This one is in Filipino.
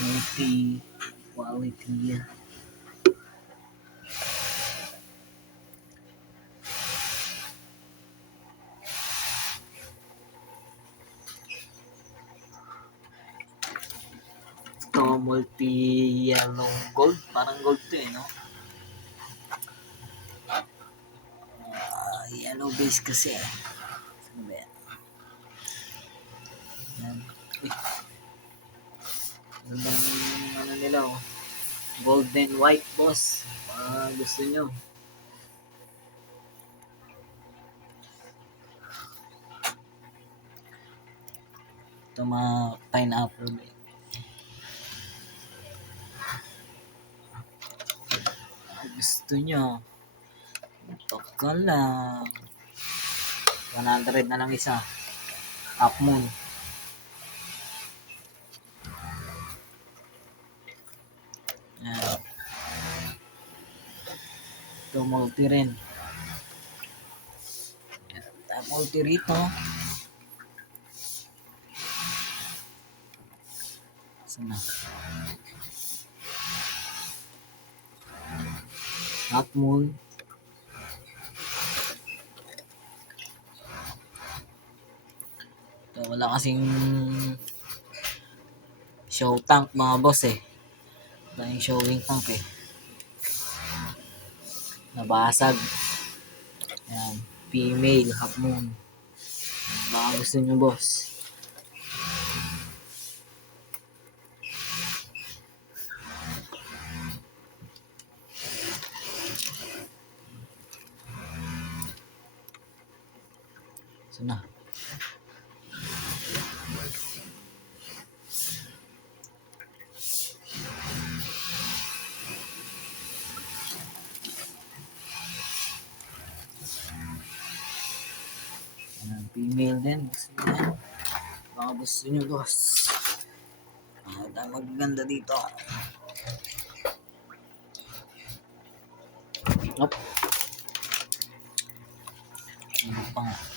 multi quality. Ito multi yellow gold, parang gold to no. Yellow base kasi Ano ba yan? Yan. Gandang ano nila golden white boss. Gusto nyo. Ito mga pineapple. Gusto nyo. Ito ka lang. 100 na lang isa. Half moon. Yan. Ito multi rin. Multi rito. Sana. Half moon. Ito, wala kasing show tank mga boss Wala yung showing tank Nabasag. Yan. Female half moon. Baka gusto nyo boss. Sana. Female din. Baka gusto nyo boss. Magaganda dito. Nope. Ano pa nga.